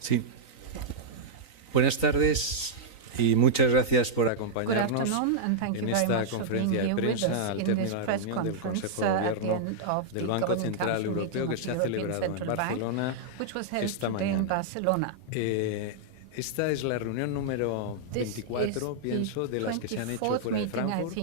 Sí. Buenas tardes y muchas gracias por acompañarnos en esta conferencia de prensa al término de la reunión del Consejo de Gobierno del Banco Central Europeo que se ha celebrado en Barcelona esta mañana. Esta es la reunión número 24, pienso, de las que se han hecho fuera de Frankfurt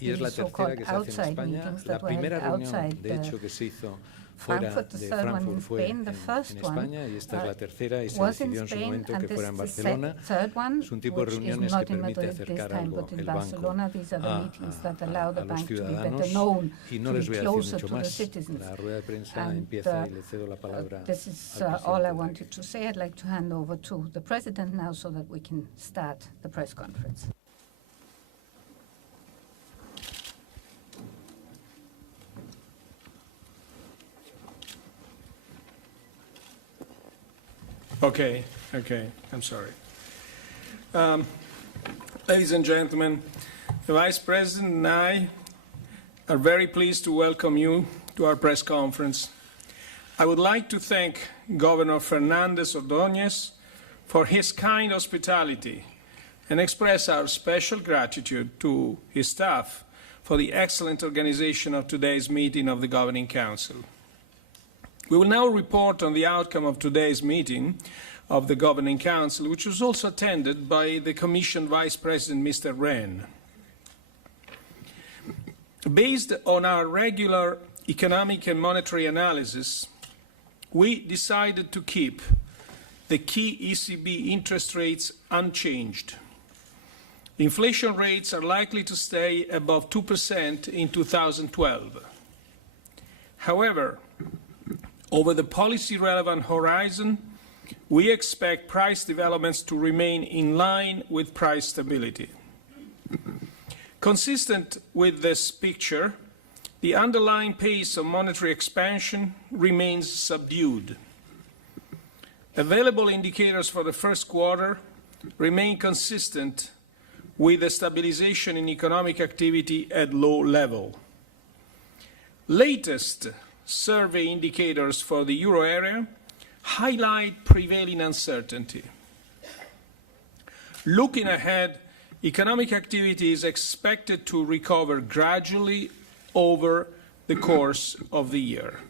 y es la tercera que se hace en España. La primera reunión, de hecho, que se hizo fuera de Frankfurt fue en España y esta es la tercera y se decidió en su momento que fuera en Barcelona. Es un tipo de reuniones que permite acercar algo el banco a los ciudadanos y no les voy a decir mucho más. La rueda de prensa empieza y le cedo la palabra al presidente. This is all I wanted to say. I'd like to hand over to the President now so that we can start the press conference. Okay, I'm sorry. Ladies and gentlemen, the Vice President and I are very pleased to welcome you to our press conference. I would like to thank Governor Fernandez Ordóñez for his kind hospitality and express our special gratitude to his staff for the excellent organization of today's meeting of the Governing Council. We will now report on the outcome of today's meeting of the Governing Council, which was also attended by the Commission Vice President, Mr. Rehn. Based on our regular economic and monetary analysis, we decided to keep the key ECB interest rates unchanged. Inflation rates are likely to stay above 2% in 2012. However, over the policy-relevant horizon, we expect price developments to remain in line with price stability. Consistent with this picture, the underlying pace of monetary expansion remains subdued. Available indicators for the first quarter remain consistent with a stabilization in economic activity at low level. Latest survey indicators for the euro area highlight prevailing uncertainty. Looking ahead, economic activity is expected to recover gradually over the course of the year.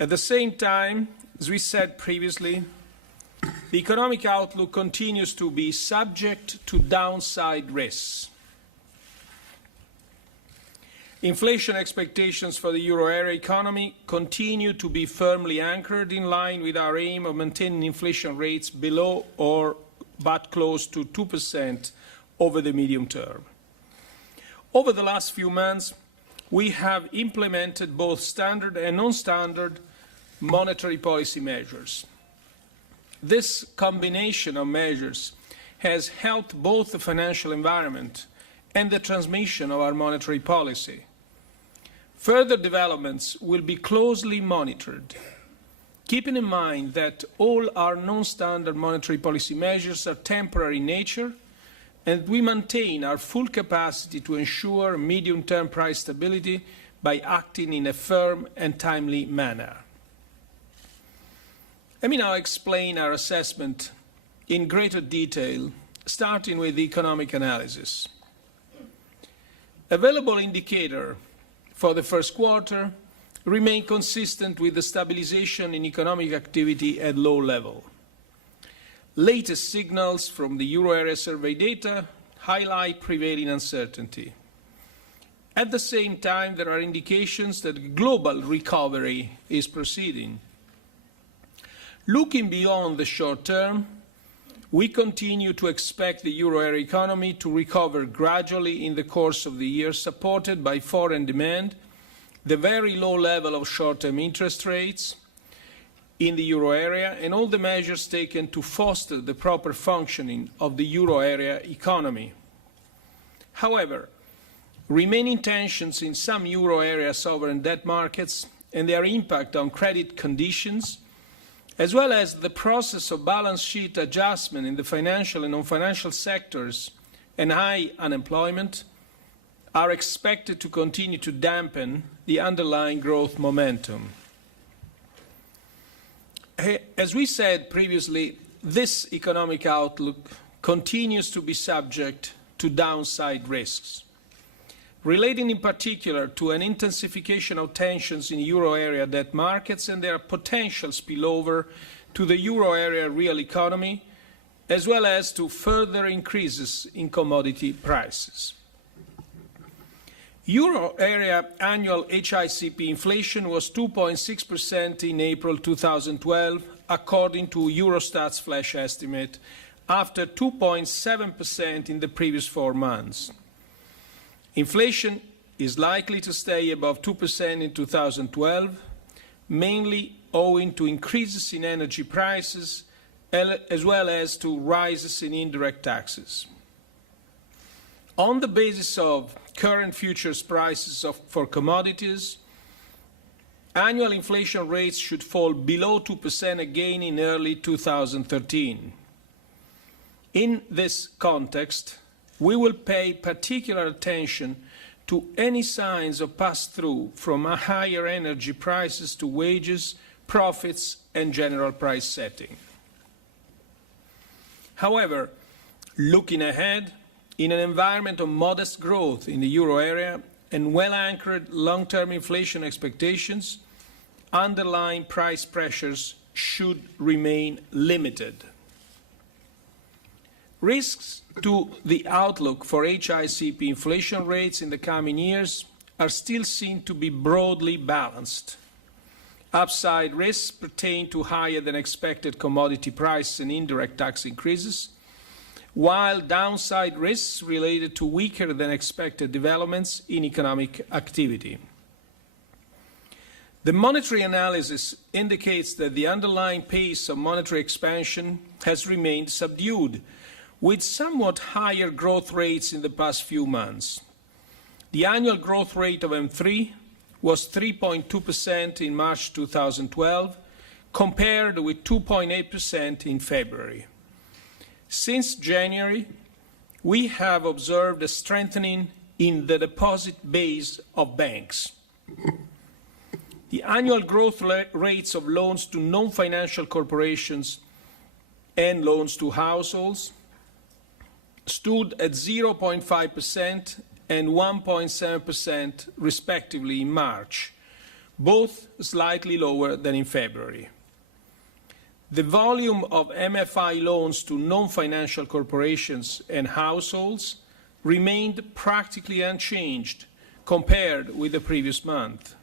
At the same time, as we said previously, the economic outlook continues to be subject to downside risks. Inflation expectations for the euro area economy continue to be firmly anchored in line with our aim of maintaining inflation rates below or but close to 2% over the medium term. Over the last few months, we have implemented both standard and non-standard monetary policy measures. This combination of measures has helped both the financial environment and the transmission of our monetary policy. Further developments will be closely monitored, keeping in mind that all our non-standard monetary policy measures are temporary in nature, and we maintain our full capacity to ensure medium-term price stability by acting in a firm and timely manner. Let me now explain our assessment in greater detail, starting with the economic analysis. Available indicator for the first quarter remain consistent with the stabilization in economic activity at low level. Latest signals from the euro area survey data highlight prevailing uncertainty. At the same time, there are indications that global recovery is proceeding. Looking beyond the short term, we continue to expect the euro area economy to recover gradually in the course of the year, supported by foreign demand, the very low level of short-term interest rates in the euro area, and all the measures taken to foster the proper functioning of the euro area economy. However, remaining tensions in some euro area sovereign debt markets and their impact on credit conditions, as well as the process of balance sheet adjustment in the financial and non-financial sectors and high unemployment, are expected to continue to dampen the underlying growth momentum. As we said previously, this economic outlook continues to be subject to downside risks, relating in particular to an intensification of tensions in euro area debt markets and their potential spillover to the euro area real economy, as well as to further increases in commodity prices. Euro area annual HICP inflation was 2.6% in April 2012, according to Eurostat's flash estimate, after 2.7% in the previous 4 months. Inflation is likely to stay above 2% in 2012, mainly owing to increases in energy prices, as well as to rises in indirect taxes. On the basis of current futures prices for commodities, annual inflation rates should fall below 2% again in early 2013. In this context, we will pay particular attention to any signs of pass-through from higher energy prices to wages, profits, and general price setting. However, looking ahead, in an environment of modest growth in the euro area and well-anchored long-term inflation expectations, underlying price pressures should remain limited. Risks to the outlook for HICP inflation rates in the coming years are still seen to be broadly balanced. Upside risks pertain to higher than expected commodity prices and indirect tax increases, while downside risks related to weaker than expected developments in economic activity. The monetary analysis indicates that the underlying pace of monetary expansion has remained subdued, with somewhat higher growth rates in the past few months. The annual growth rate of M3 was 3.2% in March 2012, compared with 2.8% in February. Since January, we have observed a strengthening in the deposit base of banks. The annual growth rates of loans to non-financial corporations and loans to households stood at 0.5% and 1.7% respectively in March, both slightly lower than in February. The volume of MFI loans to non-financial corporations and households remained practically unchanged compared with the previous month.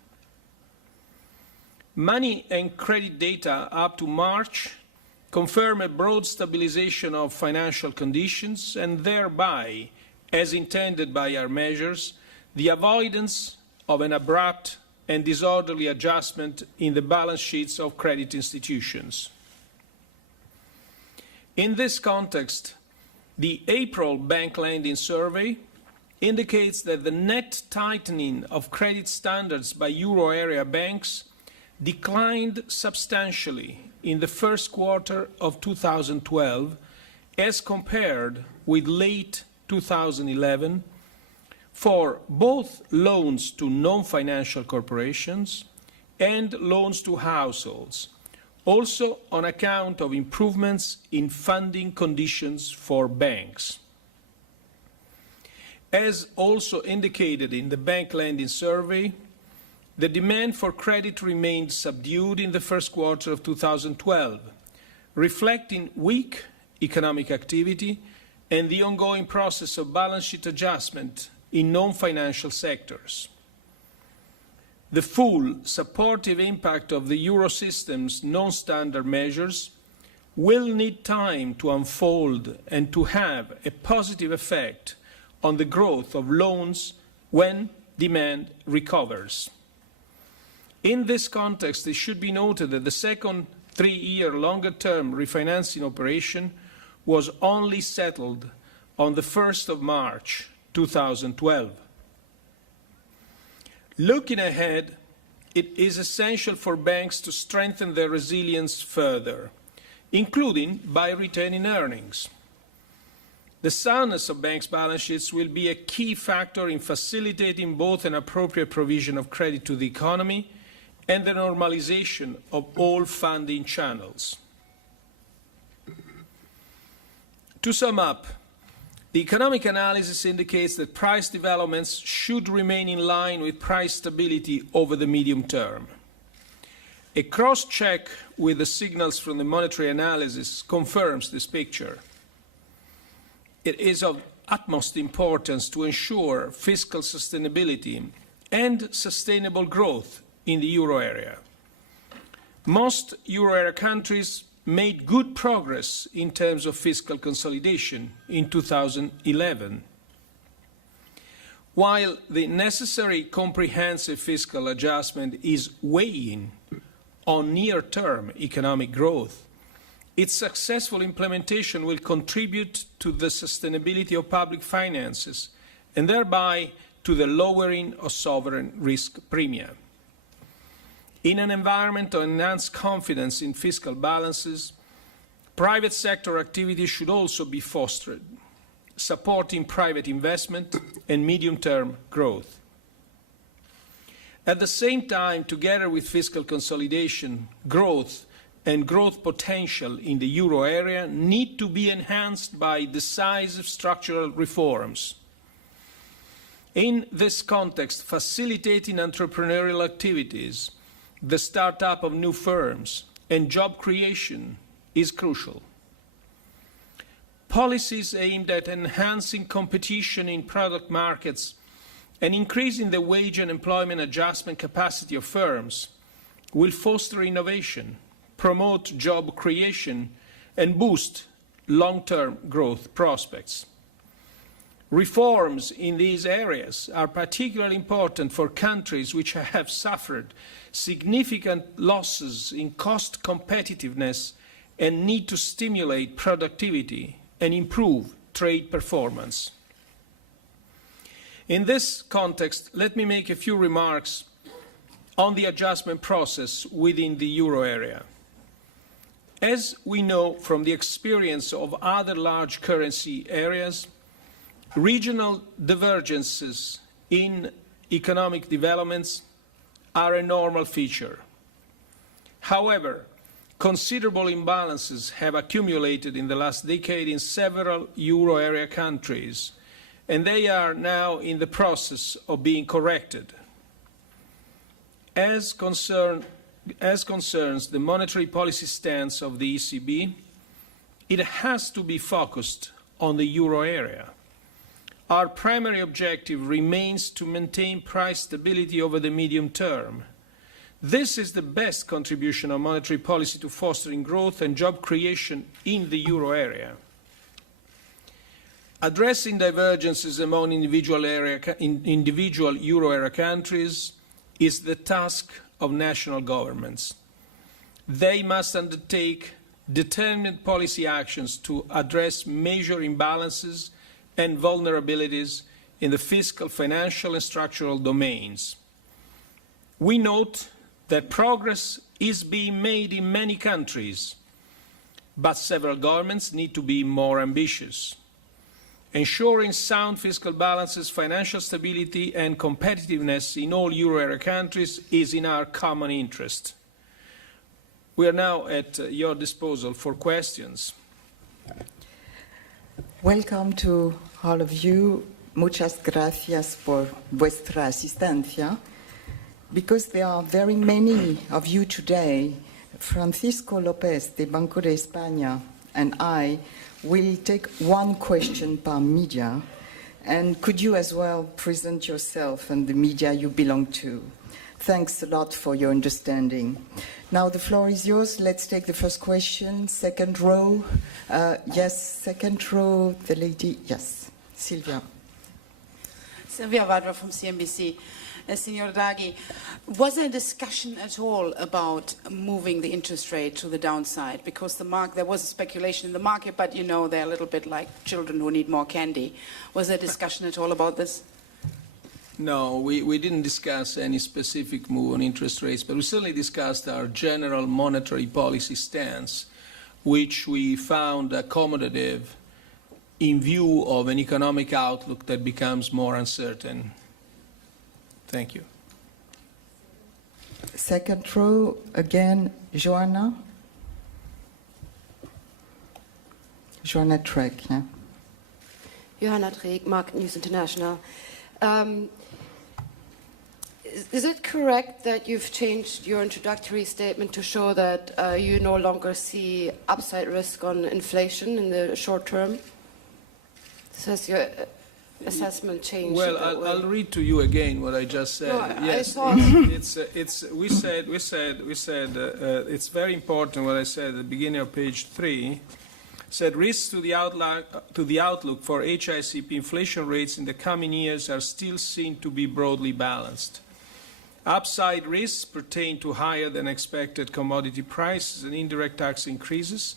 Money and credit data up to March confirm a broad stabilization of financial conditions and thereby, as intended by our measures, the avoidance of an abrupt and disorderly adjustment in the balance sheets of credit institutions. In this context, the April Bank Lending Survey indicates that the net tightening of credit standards by euro area banks declined substantially in the first quarter of 2012 as compared with late 2011 for both loans to non-financial corporations and loans to households, also on account of improvements in funding conditions for banks. As also indicated in the Bank Lending Survey, the demand for credit remained subdued in the first quarter of 2012, reflecting weak economic activity and the ongoing process of balance sheet adjustment in non-financial sectors. The full supportive impact of the Eurosystem's non-standard measures will need time to unfold and to have a positive effect on the growth of loans when demand recovers. In this context, it should be noted that the second 3-year longer-term refinancing operation was only settled on the 1st of March 2012. Looking ahead, it is essential for banks to strengthen their resilience further, including by retaining earnings. The soundness of banks' balance sheets will be a key factor in facilitating both an appropriate provision of credit to the economy and the normalization of all funding channels. To sum up, the economic analysis indicates that price developments should remain in line with price stability over the medium term. A cross-check with the signals from the monetary analysis confirms this picture. It is of utmost importance to ensure fiscal sustainability and sustainable growth in the euro area. Most euro area countries made good progress in terms of fiscal consolidation in 2011. While the necessary comprehensive fiscal adjustment is weighing on near-term economic growth, its successful implementation will contribute to the sustainability of public finances and thereby to the lowering of sovereign risk premia. In an environment of enhanced confidence in fiscal balances, private sector activity should also be fostered, supporting private investment and medium-term growth. At the same time, together with fiscal consolidation, growth and growth potential in the euro area need to be enhanced by decisive structural reforms. In this context, facilitating entrepreneurial activities, the start-up of new firms, and job creation is crucial. Policies aimed at enhancing competition in product markets and increasing the wage and employment adjustment capacity of firms will foster innovation, promote job creation, and boost long-term growth prospects. Reforms in these areas are particularly important for countries which have suffered significant losses in cost competitiveness and need to stimulate productivity and improve trade performance. In this context, let me make a few remarks on the adjustment process within the euro area. As we know from the experience of other large currency areas, regional divergences in economic developments are a normal feature. However, considerable imbalances have accumulated in the last decade in several euro area countries, and they are now in the process of being corrected. As concerns the monetary policy stance of the ECB, it has to be focused on the euro area. Our primary objective remains to maintain price stability over the medium term. This is the best contribution of monetary policy to fostering growth and job creation in the euro area. Addressing divergences among individual euro area countries is the task of national governments. They must undertake determined policy actions to address major imbalances and vulnerabilities in the fiscal, financial, and structural domains. We note that progress is being made in many countries, but several governments need to be more ambitious. Ensuring sound fiscal balances, financial stability, and competitiveness in all euro area countries is in our common interest. We are now at your disposal for questions. Welcome to all of you. Muchas gracias por vuestra asistencia. Because there are very many of you today, Francisco López de Banco de España and I will take one question per media. And could you as well present yourself and the media you belong to? Thanks a lot for your understanding. Now the floor is yours. Let's take the first question. Second row. Yes, second row, the lady. Yes, Silvia. Silvia Vadra from CNBC. Signor Draghi, was there a discussion at all about moving the interest rate to the downside? Because there was a speculation in the market, but you know they're a little bit like children who need more candy. Was there a discussion at all about this? No, we didn't discuss any specific move on interest rates, but we certainly discussed our general monetary policy stance, which we found accommodative in view of an economic outlook that becomes more uncertain. Thank you. Second row, again, Joanna. Joanna Trek, yeah. Johanna Trek, Market News International. Is it correct that you've changed your introductory statement to show that you no longer see upside risk on inflation in the short term? Has your assessment changed? Well, I'll read to you again what I just said. No, yes, I we said it's very important what I said at the beginning of page 3. Said risks to the outlook for HICP inflation rates in the coming years are still seen to be broadly balanced. Upside risks pertain to higher than expected commodity prices and indirect tax increases,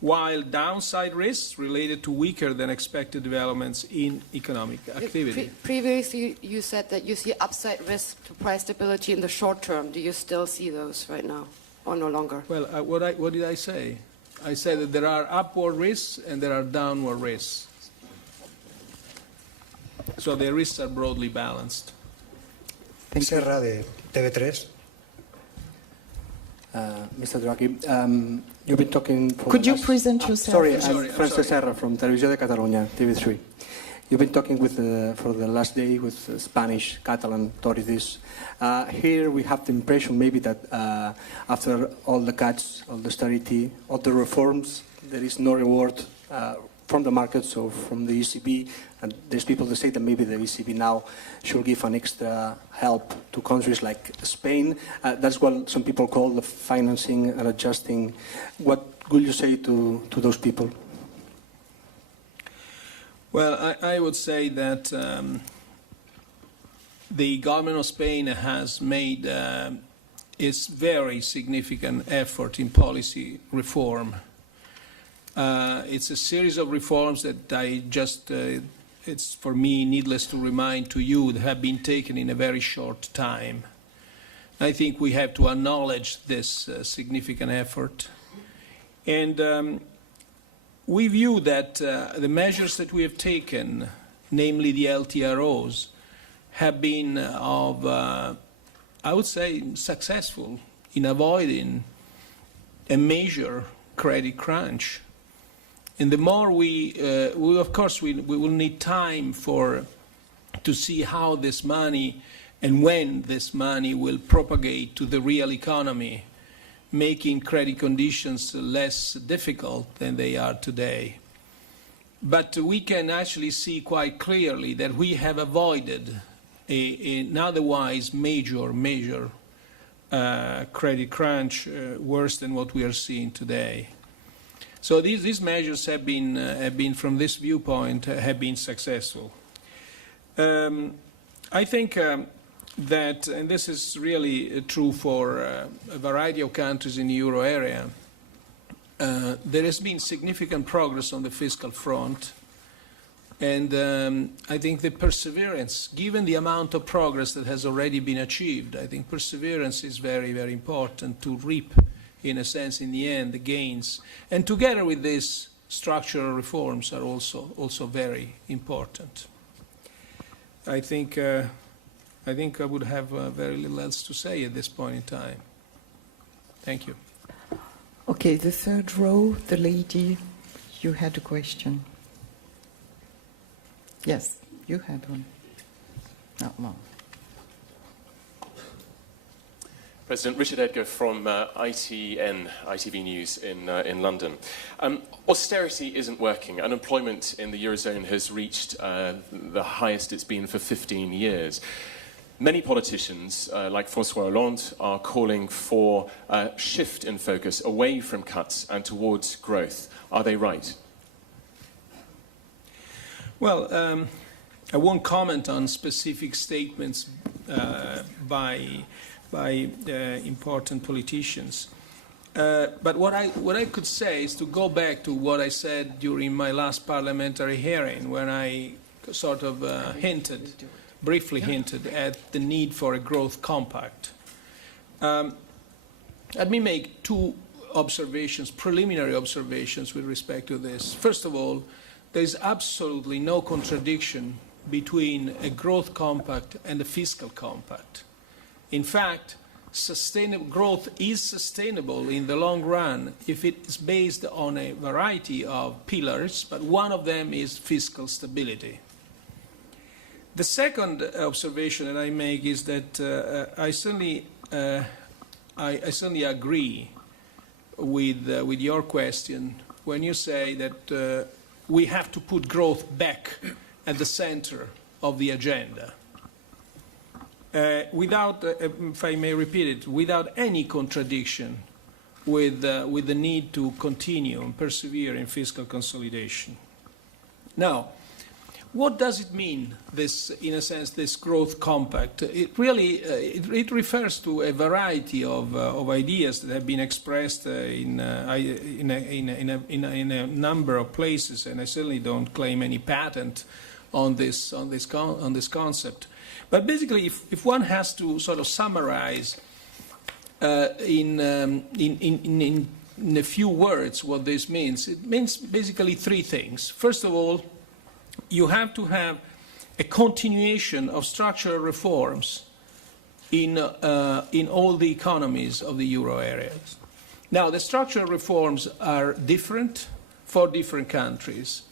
while downside risks related to weaker than expected developments in economic activity. Previously, you said that you see upside risk to price stability in the short term. Do you still see those right now, or no longer? Well, what did I say? I said that there are upward risks and there are downward risks. So the risks are broadly balanced. Serra de TV3. Mr. Draghi, you've been talking for Could you present yourself? Sorry, I'm Francesc Serra from Televisió de Catalunya, TV3. You've been talking for the last day with Spanish, Catalan authorities. Here we have the impression maybe that after all the cuts, all the austerity, all the reforms, there is no reward from the markets or from the ECB. And there's people that say that maybe the ECB now should give an extra help to countries like Spain. That's what some people call the financing and adjusting. What would you say to those people? Well, I would say that the government of Spain has made its very significant effort in policy reform. It's a series of reforms that it's for me needless to remind to you, that have been taken in a very short time. I think we have to acknowledge this significant effort. And we view that the measures that we have taken, namely the LTROs, have been I would say, successful in avoiding a major credit crunch. And the more we of course, we will need time to see how this money and when this money will propagate to the real economy, making credit conditions less difficult than they are today. But we can actually see quite clearly that we have avoided an otherwise major credit crunch worse than what we are seeing today. So these measures have been from this viewpoint, have been successful. I think that, and this is really true for a variety of countries in the euro area, there has been significant progress on the fiscal front. And I think the perseverance, given the amount of progress that has already been achieved, I think perseverance is very, very important to reap, in a sense, in the end, the gains. And together with this, structural reforms are also very important. I think I would have very little else to say at this point in time. Thank you. Okay, the third row, the lady, you had a question. Yes, you had one. Not long. President Richard Edgar from ITV News in London. Austerity isn't working. Unemployment in the Eurozone has reached the highest it's been for 15 years. Many politicians, like François Hollande, are calling for a shift in focus away from cuts and towards growth. Are they right? Well, I won't comment on specific statements by important politicians. But what I could say is to go back to what I said during my last parliamentary hearing, when I sort of briefly hinted at the need for a growth compact. Let me make two observations, preliminary observations with respect to this. First of all, there is absolutely no contradiction between a growth compact and a fiscal compact. In fact, growth is sustainable in the long run if it is based on a variety of pillars, but one of them is fiscal stability. The second observation that I make is that I certainly agree with your question when you say that we have to put growth back at the center of the agenda. Without, if I may repeat it, without any contradiction with the need to continue and persevere in fiscal consolidation. Now, what does it mean, this, in a sense, this growth compact? It really it refers to a variety of ideas that have been expressed in a number of places, and I certainly don't claim any patent on this concept. But basically, if one has to sort of summarize in a few words what this means, it means basically three things. First of all, you have to have a continuation of structural reforms in all the economies of the euro areas. Now, the structural reforms are different for different countries,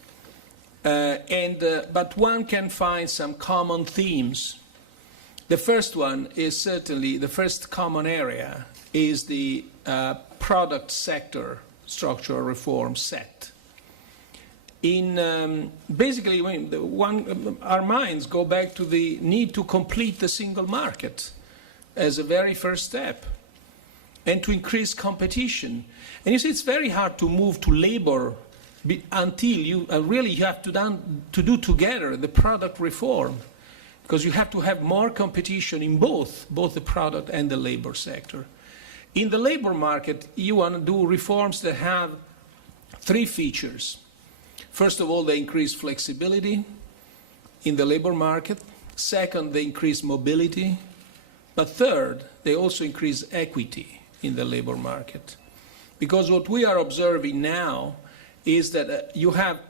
but one can find some common themes. The first one is certainly, the first common area is the product sector structural reform set. Basically, our minds go back to the need to complete the single market as a very first step and to increase competition. And you see, it's very hard to move to labor until you really have to do together the product reform, because you have to have more competition in both the product and the labor sector. In the labor market, you want to do reforms that have three features. First of all, they increase flexibility in the labor market. Second, they increase mobility. But third, they also increase equity in the labor market. Because what we are observing now is that you have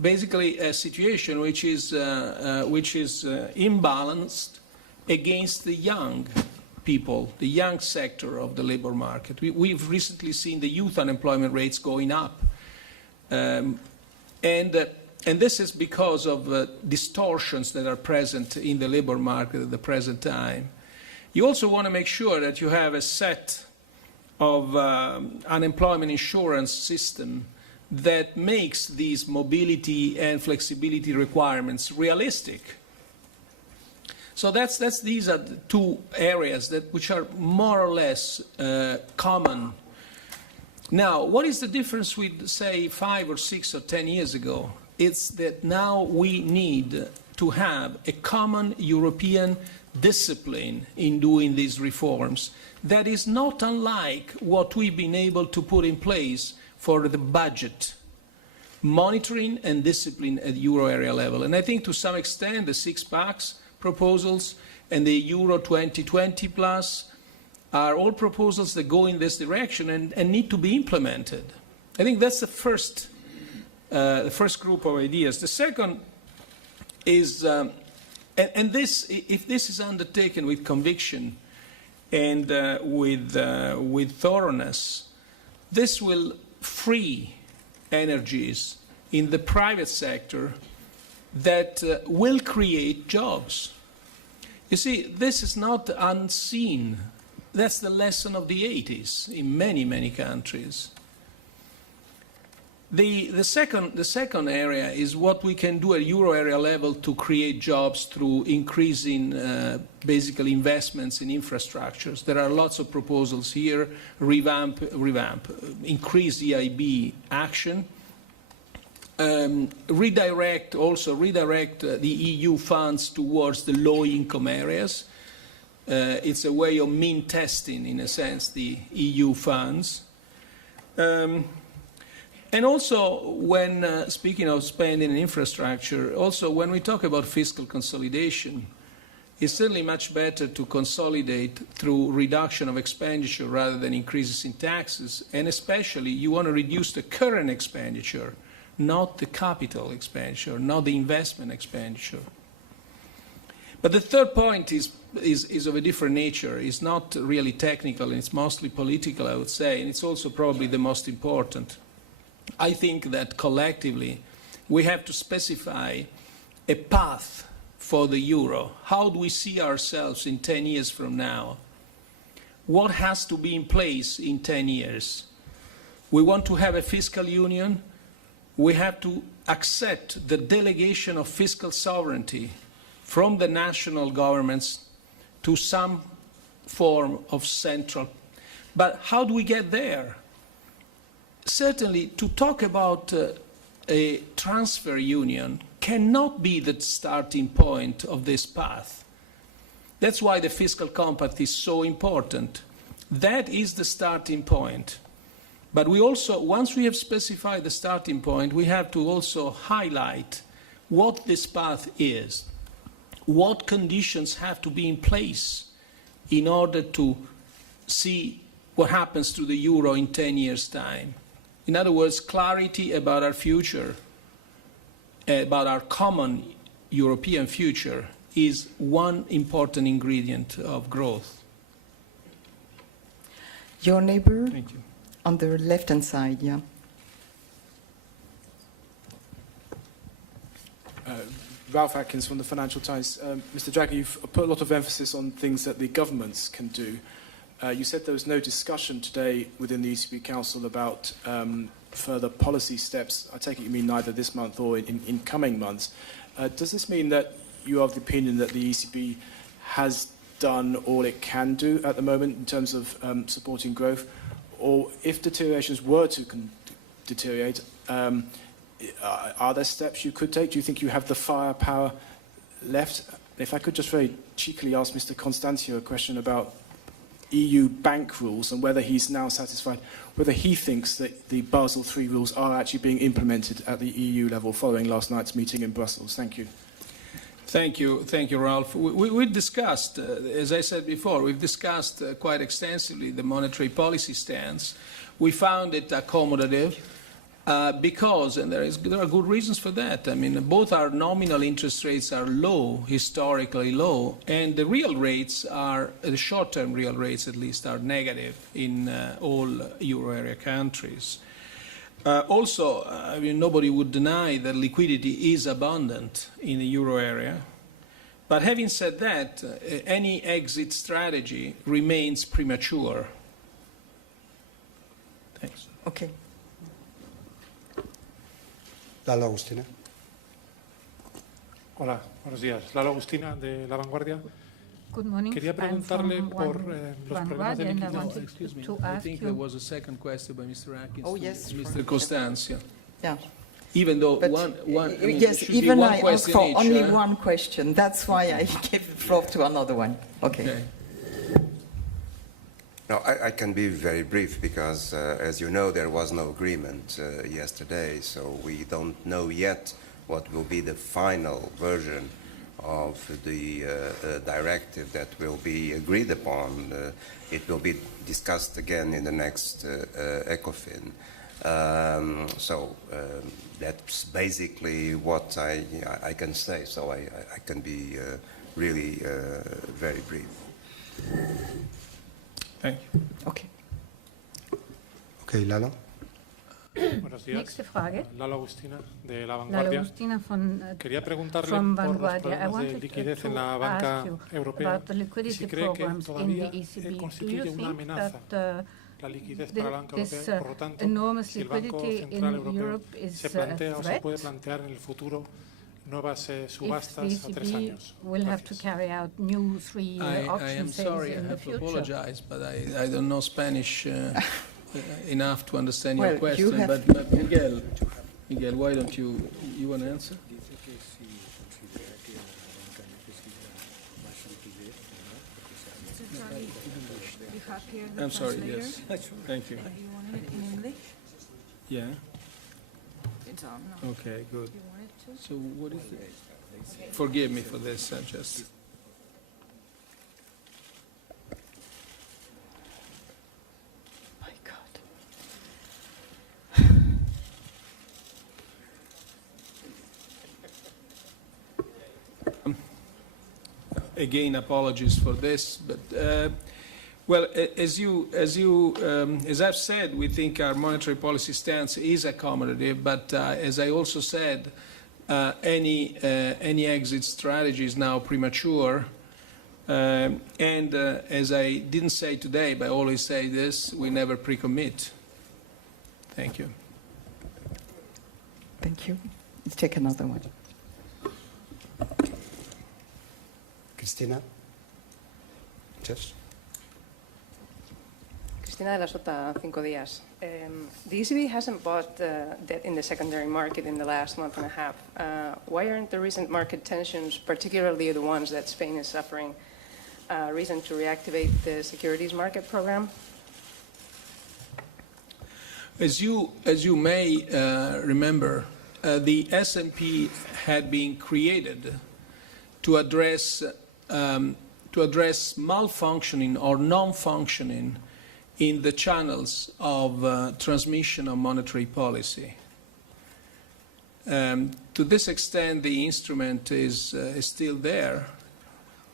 basically a situation which is imbalanced against the young people, the young sector of the labor market. We've recently seen the youth unemployment rates going up. And this is because of distortions that are present in the labor market at the present time. You also want to make sure that you have a set of unemployment insurance system that makes these mobility and flexibility requirements realistic. So these are the two areas which are more or less common. Now, what is the difference with, say, 5 or 6 or 10 years ago? It's that now we need to have a common European discipline in doing these reforms that is not unlike what we've been able to put in place for the budget, monitoring and discipline at euro area level. And I think to some extent the six-packs proposals and the Euro 2020 plus are all proposals that go in this direction and need to be implemented. I think that's the first group of ideas. The second is, if this is undertaken with conviction and with thoroughness, this will free energies in the private sector that will create jobs. You see, this is not unseen. That's the lesson of the 80s in many, many countries. The second area is what we can do at euro area level to create jobs through increasing basically investments in infrastructures. There are lots of proposals here: revamp, increase EIB action, redirect the EU funds towards the low-income areas. It's a way of mean testing, in a sense, the EU funds. And also, when speaking of spending in infrastructure, also when we talk about fiscal consolidation, it's certainly much better to consolidate through reduction of expenditure rather than increases in taxes. And especially, you want to reduce the current expenditure, not the capital expenditure, not the investment expenditure. But the third point is is of a different nature. It's not really technical, and it's mostly political, I would say, and it's also probably the most important. I think that collectively we have to specify a path for the euro. How do we see ourselves in 10 years from now? What has to be in place in 10 years? We want to have a fiscal union. We have to accept the delegation of fiscal sovereignty from the national governments to some form of central. But how do we get there? Certainly, to talk about a transfer union cannot be the starting point of this path. That's why the fiscal compact is so important. That is the starting point. But we also, once we have specified the starting point, we have to also highlight what this path is, what conditions have to be in place in order to see what happens to the euro in 10 years' time. In other words, clarity about our future, about our common European future, is one important ingredient of growth. Your neighbor? Thank you. On the left-hand side, yeah. Ralph Atkins from the Financial Times. Mr. Draghi, you've put a lot of emphasis on things that the governments can do. You said there was no discussion today within the ECB Council about further policy steps. I take it you mean neither this month or in coming months. Does this mean that you are of the opinion that the ECB has done all it can do at the moment in terms of supporting growth? Or if deteriorations were to deteriorate, are there steps you could take? Do you think you have the firepower left? If I could just very cheekily ask Mr. Constantio a question about EU bank rules and whether he's now satisfied, whether he thinks that the Basel III rules are actually being implemented at the EU level following last night's meeting in Brussels. Thank you. Thank you, Ralph. We discussed, as I said before, we've discussed quite extensively the monetary policy stance. We found it accommodative because, and there are good reasons for that. I mean, both our nominal interest rates are low, historically low, and the real rates are, the short-term real rates at least, are negative in all euro area countries. Also, I mean, nobody would deny that liquidity is abundant in the euro area. But having said that, any exit strategy remains premature. Thanks. Okay. Lalo Agustina. Hola, buenos días. Lalo Agustina, de La Vanguardia. Good morning. Quería preguntarle por los problemas de liquidez. Excuse me, I think there was a second question by Mr. Atkins. Oh, yes. Mr. Costanzo. Yeah. Even though But yes, even I asked for only one question. That's why I gave the floor to another one. Okay. No, I can be very brief because, as you know, there was no agreement yesterday, so we don't know yet what will be the final version of the directive that will be agreed upon. It will be discussed again in the next ECOFIN. So that's basically what I can say. So I can be really very brief. Thank you. Okay. Okay, Lalo. Buenos días. Nächste Frage. Lalo Agustina, de La Lalo Vanguardia. Agustina von Quería preguntarle from por los Vanguardia. I problemas de wanted liquidez en to la banca ask you europea. about the liquidity Si cree que programs in todavía the ECB. Do you constituye una think amenaza that la liquidez para la banca this europea. Por lo tanto, enormous si el Banco liquidity in Central Europeo Europe is se a plantea o se threat? puede plantear en el futuro nuevas If subastas the a 3 ECB años. will have to carry out new 3-year I auction am sales sorry, I in the have to future. apologize, but I don't know Spanish enough to understand your Well, question. you have- But Miguel, why don't you want to answer? I'm sorry, yes. Thank you. Do you want it in English? Yeah, It's on. No. okay, good. You want it to? So what is it? Forgive me for this, just... My God. again, apologies for this, but well, as I've said, we think our monetary policy stance is accommodative. But as I also said, any exit strategy is now premature. And as I didn't say today, but I always say this: we never pre-commit. Thank you. Thank you. Let's take another one. Cristina? Yes. Cristina de la Sota, 5 Días. The ECB hasn't bought debt in the secondary market in the last month and a half. Why aren't the recent market tensions, particularly the ones that Spain is suffering, reason to reactivate the securities market program? As you may remember, the S&P had been created to address malfunctioning or non-functioning in the channels of transmission of monetary policy. To this extent, the instrument is still there,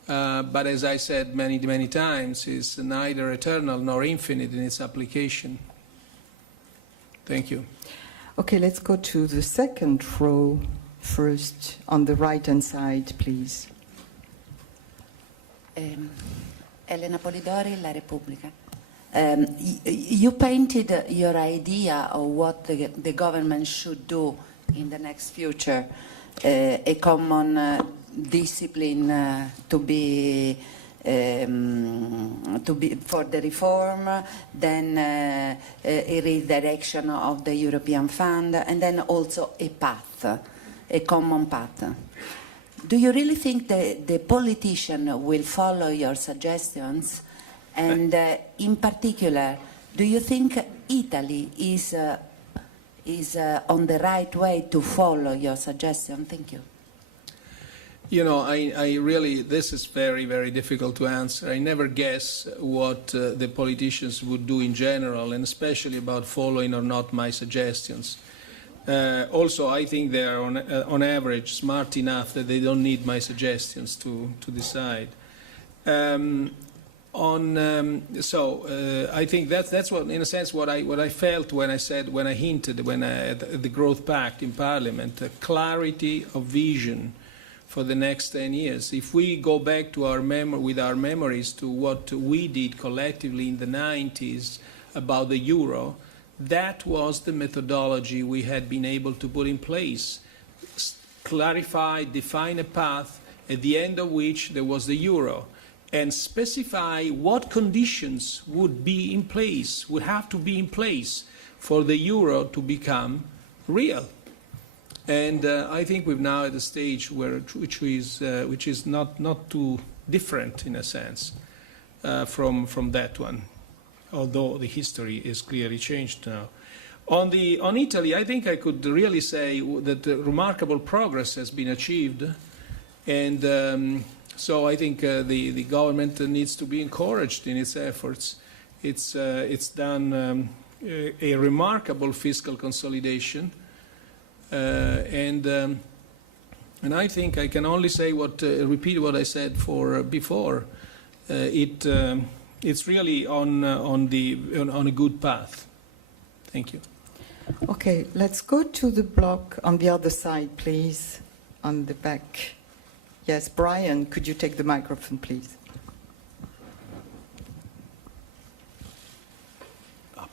but as I said many times, is neither eternal nor infinite in its application. Thank you. Okay, let's go to the second row first, on the right-hand side, please. Elena Polidori, La Repubblica. You painted your idea of what the government should do in the next future, a common discipline to be for the reform, then a redirection of the European fund, and then also a path, a common path. Do you really think the politician will follow your suggestions? And in particular, do you think Italy is on the right way to follow your suggestion? Thank you. You know, I really, this is very, very difficult to answer. I never guess what the politicians would do in general, and especially about following or not my suggestions. Also, I think they are, on average, smart enough that they don't need my suggestions to decide. I think that's what, in a sense, what I felt when I hinted at the growth pact in Parliament, a clarity of vision for the next 10 years. If we go back to with our memories to what we did collectively in the 90s about the euro, that was the methodology we had been able to put in place. Clarify, define a path, at the end of which there was the euro, and specify what conditions would be in place, would have to be in place for the euro to become real. And I think we're now at a stage which is not too different in a sense from that one, although the history is clearly changed now. On Italy, I think I could really say that remarkable progress has been achieved, and so I think the government needs to be encouraged in its efforts. It's done a remarkable fiscal consolidation. And I think I can only say repeat what I said before. It's really on a good path. Thank you. Okay, let's go to the block on the other side, please, on the back. Yes, Brian, could you take the microphone, please?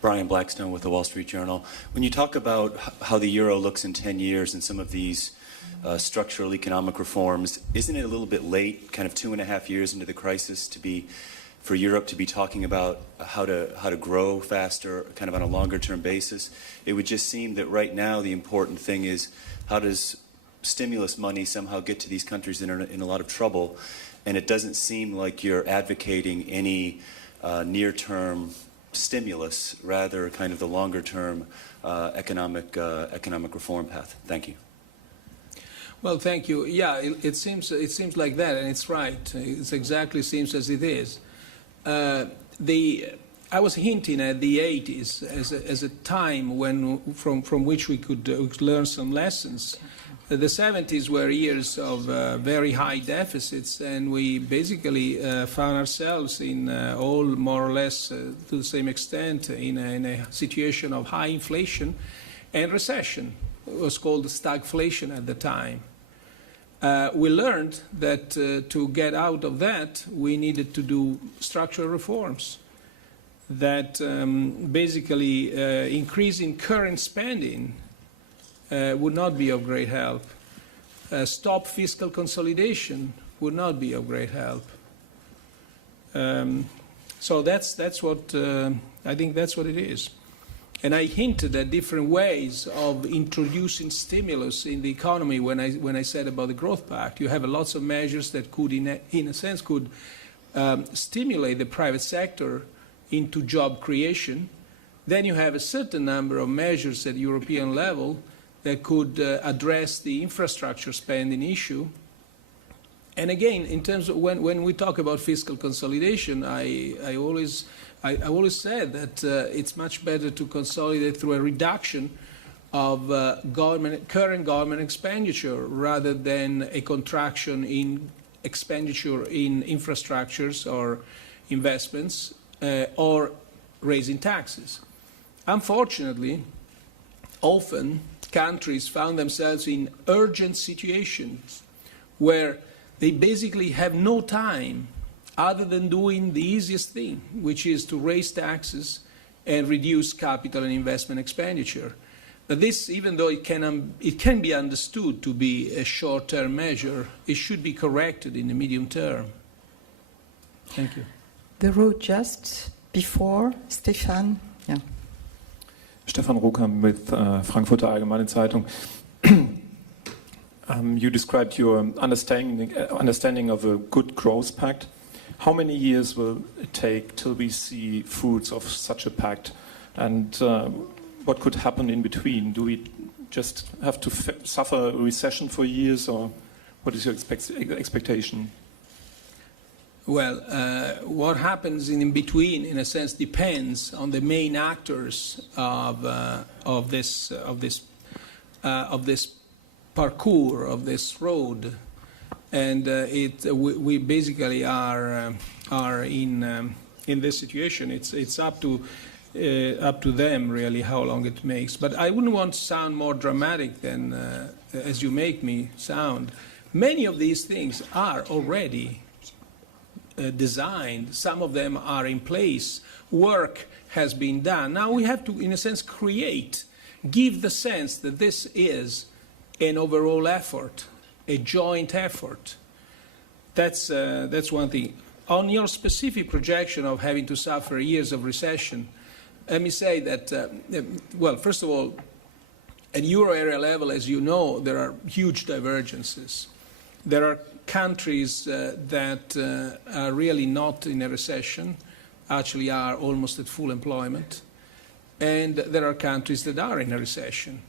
Brian Blackstone with the Wall Street Journal. When you talk about how the euro looks in 10 years and some of these structural economic reforms, isn't it a little bit late, kind of 2.5 years into the crisis, for Europe to be talking about how to grow faster, kind of on a longer-term basis? It would just seem that right now the important thing is how does stimulus money somehow get to these countries that are in a lot of trouble, and it doesn't seem like you're advocating any near-term stimulus, rather kind of the longer-term economic reform path. Thank you. Well, thank you. Yeah, it seems like that, and it's right. It exactly seems as it is. I was hinting at the 80s as a time when from which we could learn some lessons. The 70s were years of very high deficits, and we basically found ourselves in all more or less to the same extent in a situation of high inflation and recession. It was called stagflation at the time. We learned that to get out of that, we needed to do structural reforms that basically increasing current spending would not be of great help. Stop fiscal consolidation would not be of great help. So that's what I think that's what it is. And I hinted at different ways of introducing stimulus in the economy when I said about the Growth Pact. You have lots of measures that could, in a sense, could stimulate the private sector into job creation. Then you have a certain number of measures at European level that could address the infrastructure spending issue. And again, in terms of when we talk about fiscal consolidation, I always said that it's much better to consolidate through a reduction of current government expenditure rather than a contraction in expenditure in infrastructures or investments or raising taxes. Unfortunately, often countries found themselves in urgent situations where they basically have no time other than doing the easiest thing, which is to raise taxes and reduce capital and investment expenditure. But this, even though it can be understood to be a short-term measure, it should be corrected in the medium term. Thank you. The row just before, Stefan. Yeah. Stefan Ruckam with Frankfurter Allgemeine Zeitung. You described your understanding of a good growth pact. How many years will it take till we see fruits of such a pact? And what could happen in between? Do we just have to suffer a recession for years, or what is your expectation? Well, what happens in between, in a sense, depends on the main actors of this parcours, of this road, and we basically are in this situation. It's up to them really how long it makes. But I wouldn't want to sound more dramatic than as you make me sound. Many of these things are already designed. Some of them are in place. Work has been done. Now we have to, in a sense, give the sense that this is an overall effort, a joint effort. That's one thing. On your specific projection of having to suffer years of recession, let me say that, well, first of all, at euro area level, as you know, there are huge divergences. There are countries that are really not in a recession, actually are almost at full employment, and there are countries that are in a recession.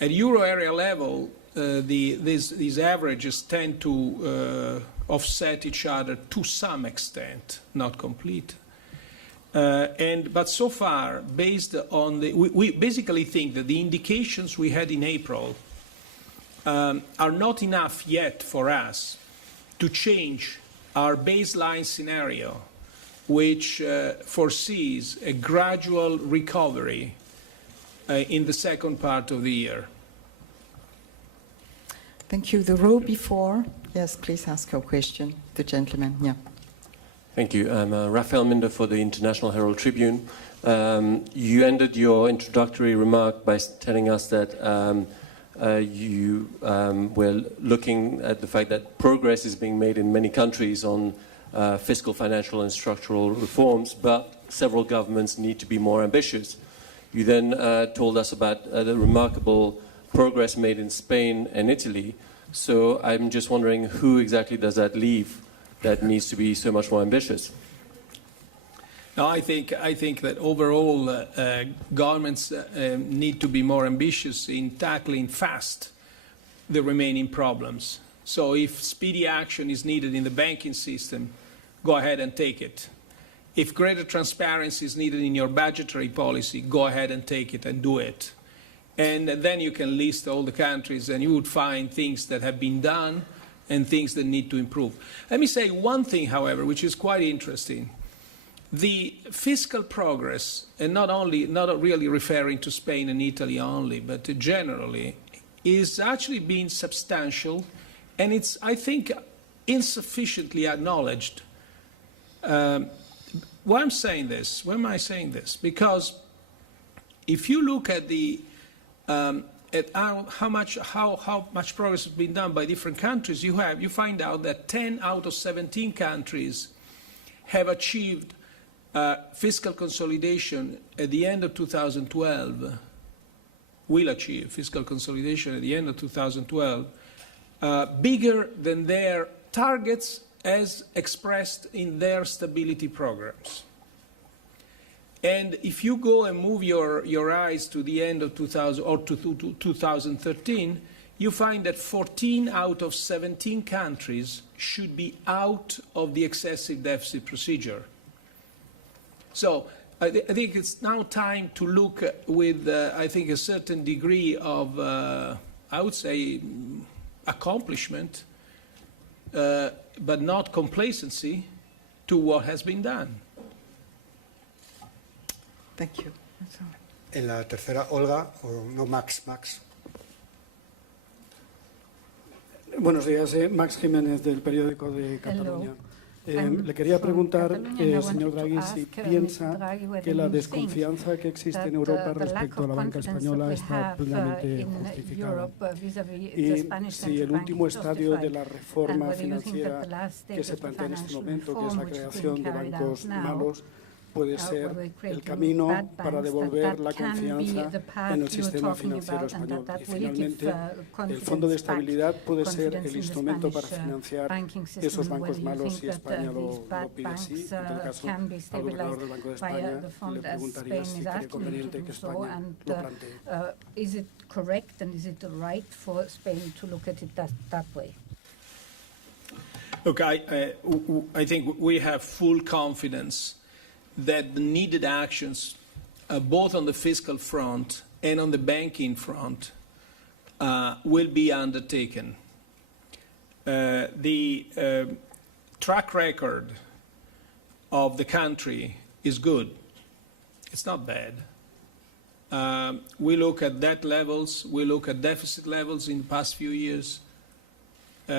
At euro area level, these averages tend to offset each other to some extent, not complete. But so far, based on we basically think that the indications we had in April are not enough yet for us to change our baseline scenario, which foresees a gradual recovery in the second part of the year. Thank you. The row before. Yes, please ask your question. The gentleman, yeah. Thank you. I'm Raphael Minder for the International Herald Tribune. You ended your introductory remark by telling us that you were looking at the fact that progress is being made in many countries on fiscal, financial and structural reforms, but several governments need to be more ambitious. You then told us about the remarkable progress made in Spain and Italy. So I'm just wondering, who exactly does that leave that needs to be so much more ambitious? No, I think that overall governments need to be more ambitious in tackling fast the remaining problems. So if speedy action is needed in the banking system, go ahead and take it. If greater transparency is needed in your budgetary policy, go ahead and take it and do it. And then you can list all the countries and you would find things that have been done and things that need to improve. Let me say one thing, however, which is quite interesting. The fiscal progress, and not really referring to Spain and Italy only, but generally, is actually being substantial, and it's, I think, insufficiently acknowledged. Why am I saying this? Because if you look at how much progress has been done by different countries, you find out that 10 out of 17 countries have achieved fiscal consolidation at the end of 2012, will achieve fiscal consolidation at the end of 2012, bigger than their targets as expressed in their stability programs. And if you go and move your eyes to the end of 2000 or to 2013, you find that 14 out of 17 countries should be out of the excessive deficit procedure. So I think it's now time to look with, I think, a certain degree of, I would say, accomplishment, but not complacency, to what has been done. Thank you. En la tercera, Olga, o no, Max. Buenos días, Max Jiménez del periódico de Cataluña. Le quería preguntar, señor Draghi, si piensa que la desconfianza que existe en Europa respecto a la banca española está plenamente justificada. Y si el último estadio de la reforma financiera que se plantea en este momento, que es la creación de bancos malos, puede ser el camino para devolver la confianza en el sistema financiero español. Y finalmente, el Fondo de Estabilidad puede ser el instrumento para financiar esos bancos malos si España lo pide así. En todo caso, al gobernador del Banco de España le preguntaría si cree conveniente que España lo plantee. Is it correct and is it right for Spain to look at it that way? Look, I think we have full confidence that the needed actions, both on the fiscal front and on the banking front, will be undertaken. The track record of the country is good. It's not bad. We look at debt levels, we look at deficit levels in the past few years. We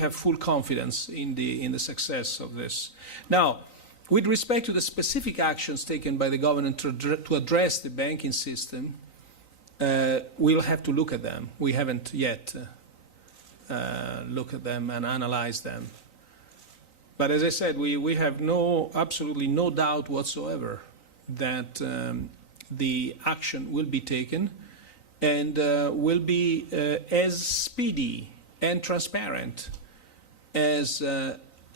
have full confidence in the success of this. Now, with respect to the specific actions taken by the government to address the banking system, we'll have to look at them. We haven't yet looked at them and analyzed them. But as I said, we have absolutely no doubt whatsoever that the action will be taken and will be as speedy and transparent as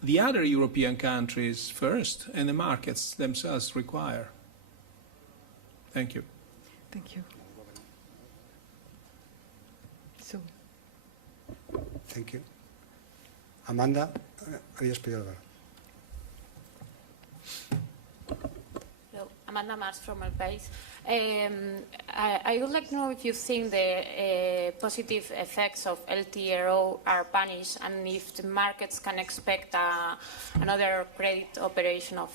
the other European countries first and the markets themselves require. Thank you. Thank you. Thank you. Amanda, habías pedido algo. Hello, Amanda Mars from El País. I would like to know if you think the positive effects of LTRO are punished and if the markets can expect another credit operation of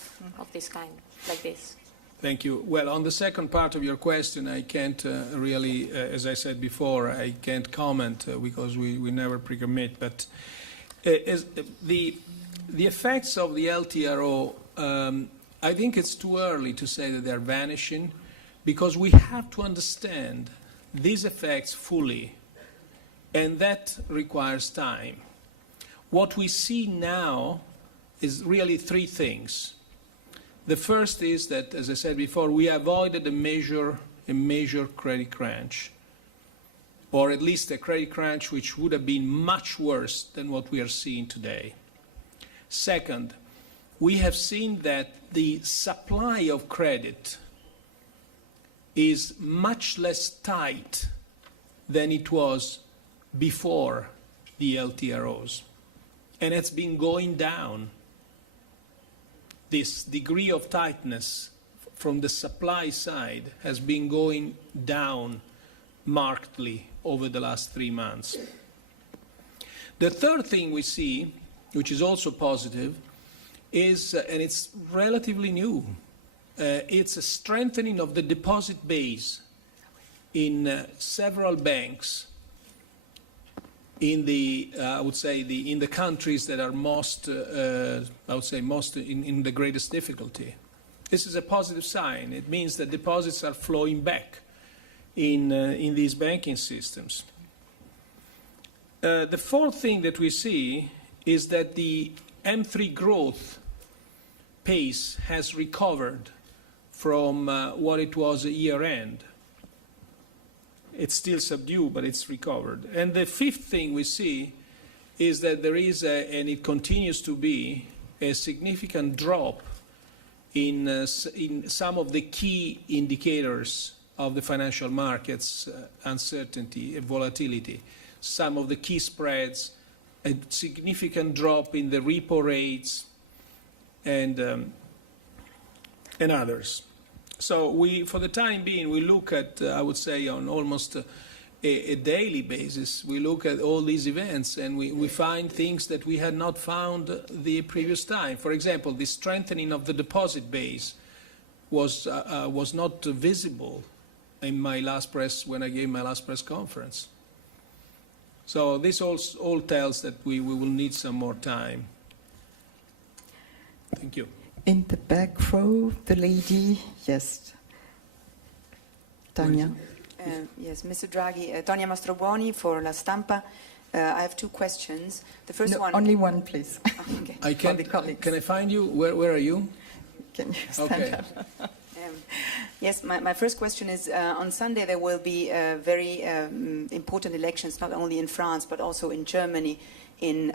this kind, like this. Thank you. Well, on the second part of your question, I can't really, as I said before, I can't comment because we never pre-commit. But the effects of the LTRO, I think it's too early to say that they're vanishing, because we have to understand these effects fully, and that requires time. What we see now is really three things. The first is that, as I said before, we avoided a major credit crunch, or at least a credit crunch which would have been much worse than what we are seeing today. Second, we have seen that the supply of credit is much less tight than it was before the LTROs. And it's been going down. This degree of tightness from the supply side has been going down markedly over the last 3 months. The third thing we see, which is also positive, is, and it's relatively new, it's a strengthening of the deposit base in several banks in the, I would say, in the countries that are most, I would say, most in the greatest difficulty. This is a positive sign. It means that deposits are flowing back in these banking systems. The fourth thing that we see is that the M3 growth pace has recovered from what it was at year-end. It's still subdued, but it's recovered. And the fifth thing we see is that there is, and it continues to be, a significant drop in some of the key indicators of the financial markets, uncertainty, volatility. Some of the key spreads, a significant drop in the repo rates, and others. So we, for the time being, we look at, I would say, on almost a daily basis, we look at all these events and we find things that we had not found the previous time. For example, the strengthening of the deposit base was not visible in my last press, when I gave my last press conference. So this all tells that we will need some more time. Thank you. In the back row, the lady, yes. Tania. Yes, Mr. Draghi, Tonia Mastrobuoni for La Stampa. I have two questions. The first one... Only one, please. Okay. Can I find you? Where are you? Can you stand up? Yes, my first question is, on Sunday there will be very important elections, not only in France, but also in Germany, in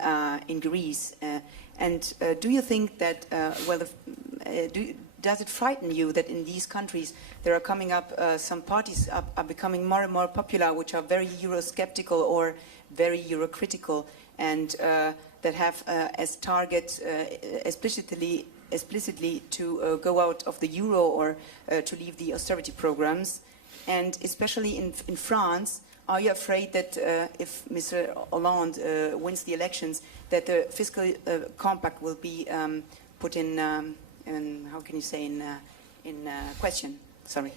Greece. And do you think that, does it frighten you that in these countries there are coming up, some parties are becoming more and more popular, which are very Eurosceptical or very Eurocritical, and that have as target explicitly to go out of the euro or to leave the austerity programs? And especially in France, are you afraid that if Mr. Hollande wins the elections, that the fiscal compact will be put in how can you say, in question? Sorry.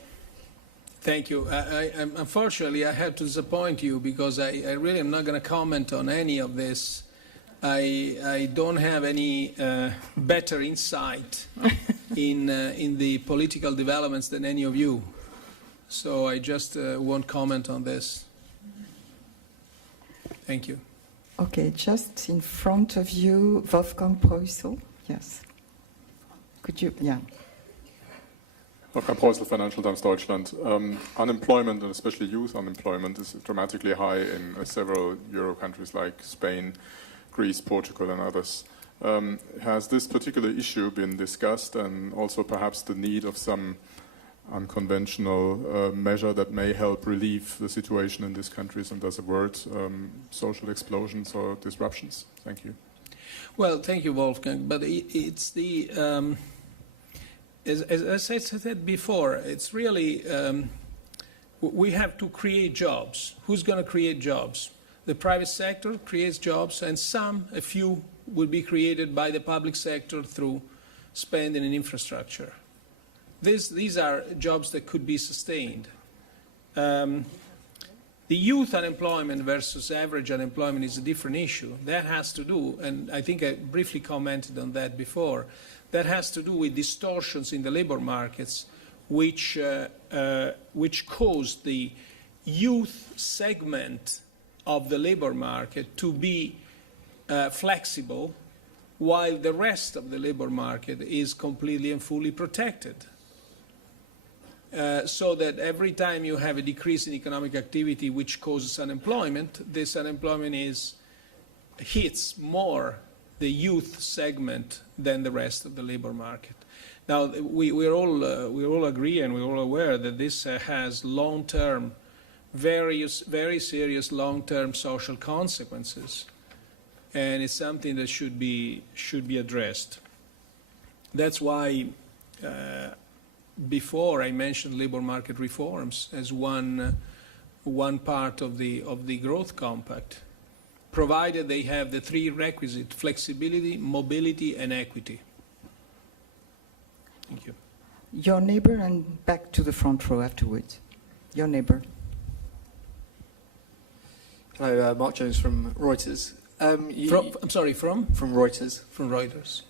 Thank you. Unfortunately, I have to disappoint you because I really am not going to comment on any of this. I don't have any better insight in the political developments than any of you. So I just won't comment on this. Thank you. Okay, just in front of you, Wolfgang Preußel. Yes. Could you, yeah. Wolfgang Preußel, Financial Times Deutschland. Unemployment, and especially youth unemployment, is dramatically high in several Euro countries like Spain, Greece, Portugal, and others. Has this particular issue been discussed, and also perhaps the need of some unconventional measure that may help relieve the situation in these countries, and does avert social explosions or disruptions? Thank you. Well, thank you, Wolfgang. But it's the, as I said before, it's really, we have to create jobs. Who's going to create jobs? The private sector creates jobs, and a few, will be created by the public sector through spending in infrastructure. These are jobs that could be sustained. The youth unemployment versus average unemployment is a different issue. That has to do, and I think I briefly commented on that before, that has to do with distortions in the labor markets which caused the youth segment of the labor market to be flexible, while the rest of the labor market is completely and fully protected. So that every time you have a decrease in economic activity which causes unemployment, this unemployment hits more the youth segment than the rest of the labor market. Now, we all agree and we're all aware that this has long-term, very serious long-term social consequences, and it's something that should be addressed. That's why before I mentioned labor market reforms as one part of the growth compact, provided they have the three requisites: flexibility, mobility, and equity. Thank you. Your neighbor, and back to the front row afterwards. Your neighbor. Hello, Mark Jones from Reuters. I'm sorry, from? From Reuters. From Reuters.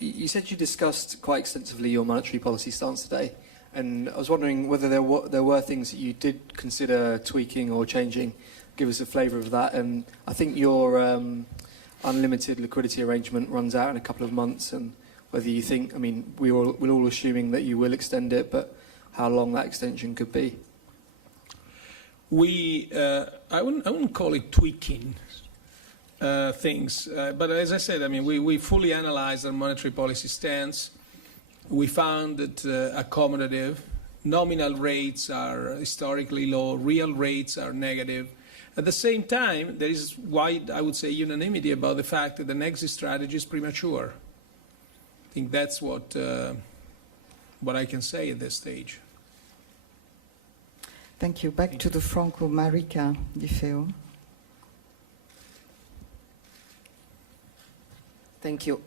You said you discussed quite extensively your monetary policy stance today, and I was wondering whether there were things that you did consider tweaking or changing. Give us a flavour of that. And I think your unlimited liquidity arrangement runs out in a couple of months, and whether you think, I mean, we're all assuming that you will extend it, but how long that extension could be. I wouldn't call it tweaking things, but as I said, I mean, we fully analyzed our monetary policy stance. We found that accommodative. Nominal rates are historically low. Real rates are negative. At the same time, there is wide, I would say, unanimity about the fact that an exit strategy is premature. I think that's what I can say at this stage. Thank you. Back to the Franco Marica Di Feo. Thank you.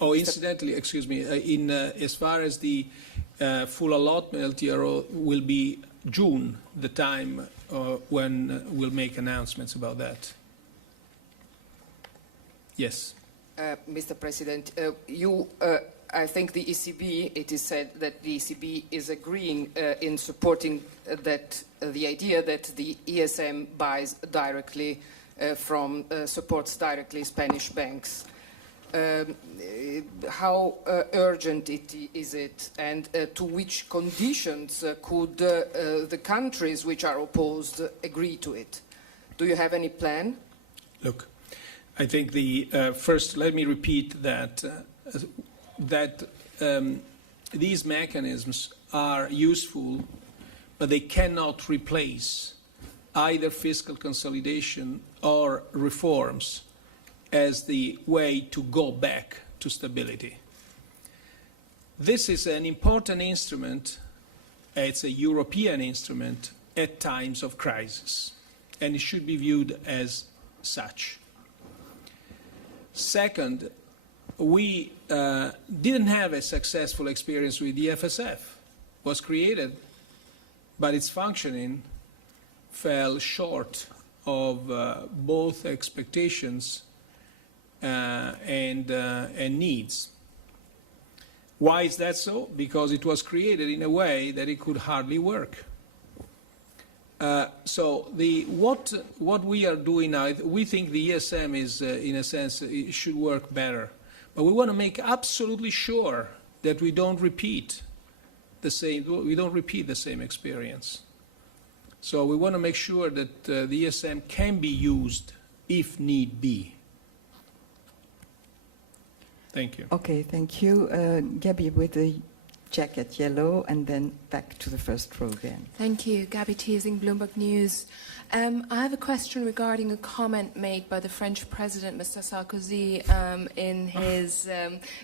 Incidentally, excuse me, as far as the full allotment, LTRO will be June, the time when we'll make announcements about that. Yes. Mr. President, I think the ECB, it is said that the ECB is agreeing in supporting the idea that the ESM buys directly supports directly Spanish banks. How urgent is it, and to which conditions could the countries which are opposed agree to it? Do you have any plan? Look, I think first let me repeat that these mechanisms are useful, but they cannot replace either fiscal consolidation or reforms as the way to go back to stability. This is an important instrument. It's a European instrument at times of crisis, and it should be viewed as such. Second, we didn't have a successful experience with the FSF. It was created, but its functioning fell short of both expectations and needs. Why is that so? Because it was created in a way that it could hardly work. So what we are doing now, we think the ESM is, in a sense, it should work better. But we want to make absolutely sure that we don't repeat the same experience. So we want to make sure that the ESM can be used if need be. Thank you. Okay, thank you. Gabby with the jacket yellow, and then back to the first row again. Thank you. Gabby Teasing, Bloomberg News. I have a question regarding a comment made by the French President, Mr. Sarkozy, in his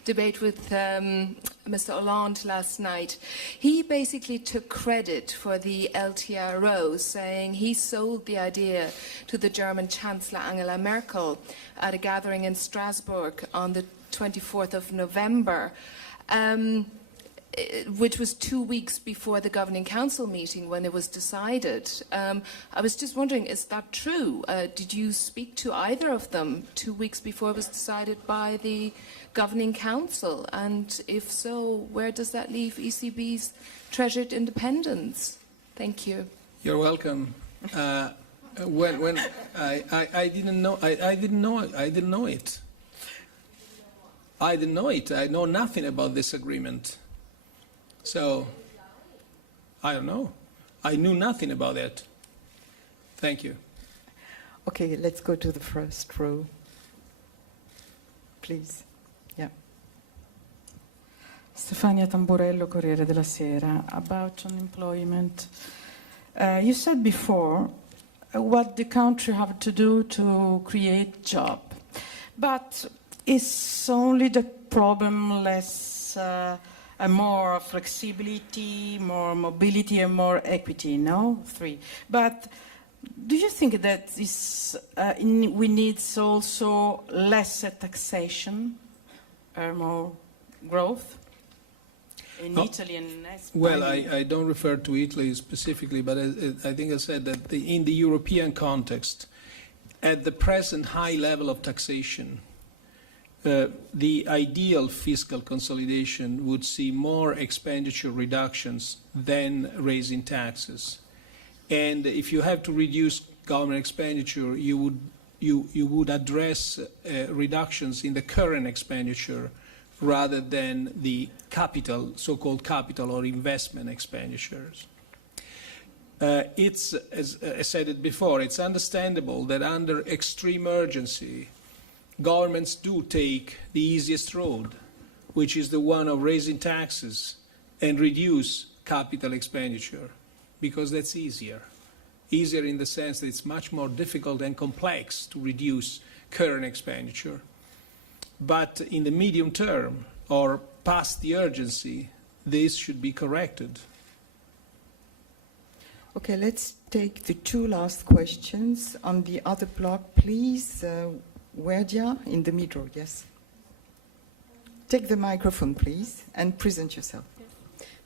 debate with Mr. Hollande last night. He basically took credit for the LTRO, saying he sold the idea to the German Chancellor Angela Merkel at a gathering in Strasbourg on the 24th of November, which was 2 weeks before the Governing Council meeting when it was decided. I was just wondering, is that true? Did you speak to either of them 2 weeks before it was decided by the Governing Council? And if so, where does that leave ECB's treasured independence? Thank you. You're welcome. When I didn't know it. I didn't know it. I know nothing about this agreement. So, I don't know. I knew nothing about that. Thank you. Okay, let's go to the first row. Please. Yeah. Stefania Tamburello, Corriere della Sera. About unemployment. You said before what the country have to do to create job. But is only the problem less more flexibility, more mobility, and more equity, no? 3. But do you think that we need also less taxation, more growth? In Italy and Spain? Well, I don't refer to Italy specifically, but I think I said that in the European context, at the present high level of taxation, the ideal fiscal consolidation would see more expenditure reductions than raising taxes. And if you have to reduce government expenditure, you would address reductions in the current expenditure rather than the capital, so-called capital or investment expenditures. It's, as I said it before, it's understandable that under extreme urgency, governments do take the easiest road, which is the one of raising taxes and reduce capital expenditure, because that's easier. Easier in the sense that it's much more difficult and complex to reduce current expenditure. But in the medium term, or past the urgency, this should be corrected. Okay, let's take the 2 last questions. On the other block, please. Werdia, in the middle, yes. Take the microphone, please, and present yourself.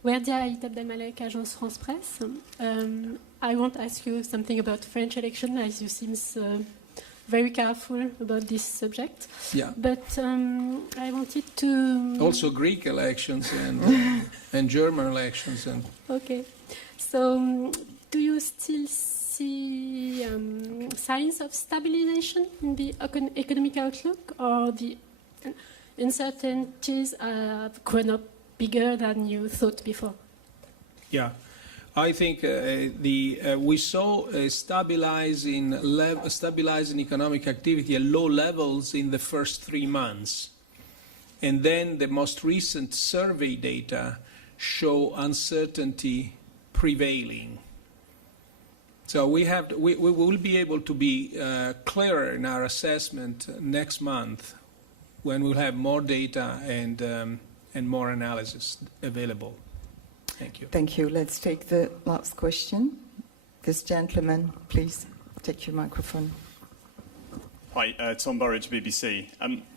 Werdia Abdelmalek, Agence France Presse. I want to ask you something about French election, as you seem very careful about this subject. Yeah. But I wanted to... Also Greek elections and German elections. Okay. So do you still see signs of stabilization in the economic outlook, or the uncertainties have grown up bigger than you thought before? Yeah. I think we saw a stabilizing economic activity at low levels in the first 3 months. And then the most recent survey data show uncertainty prevailing. So we will be able to be clearer in our assessment next month when we'll have more data and more analysis available. Thank you. Thank you. Let's take the last question. This gentleman, please, take your microphone. Hi, Tom Burridge, BBC.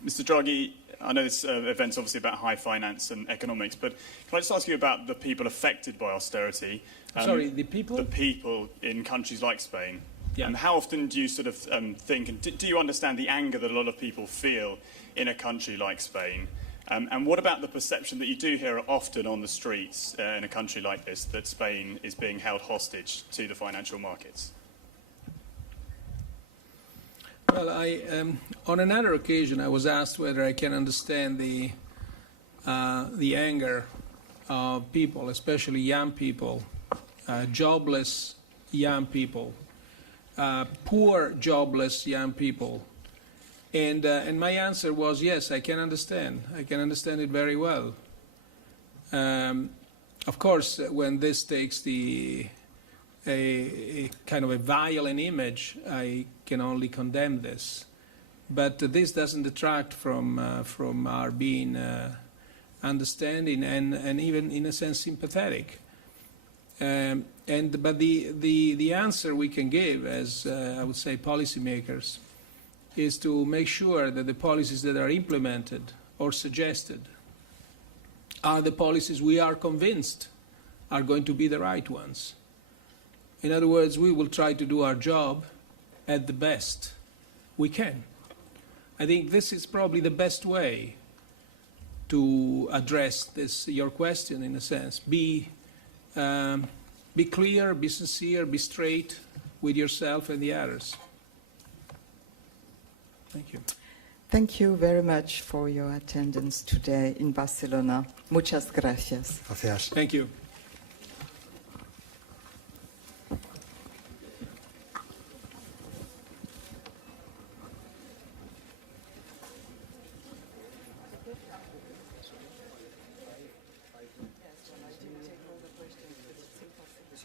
Mr. Draghi, I know this event's obviously about high finance and economics, but can I just ask you about the people affected by austerity? Sorry, the people? The people in countries like Spain. Yeah. How often do you sort of think, and do you understand the anger that a lot of people feel in a country like Spain? And what about the perception that you do hear often on the streets in a country like this, that Spain is being held hostage to the financial markets? Well, on another occasion, I was asked whether I can understand the anger of people, especially young people, jobless young people, poor jobless young people. And my answer was, yes, I can understand. I can understand it very well. Of course, when this takes a kind of a violent image, I can only condemn this. But this doesn't detract from our being understanding and even, in a sense, sympathetic. But the answer we can give as, I would say, policymakers is to make sure that the policies that are implemented or suggested are the policies we are convinced are going to be the right ones. In other words, we will try to do our job at the best we can. I think this is probably the best way to address your question, in a sense. Be clear, be sincere, be straight with yourself and the others. Thank you. Thank you very much for your attendance today in Barcelona. Muchas gracias. Gracias. Thank you.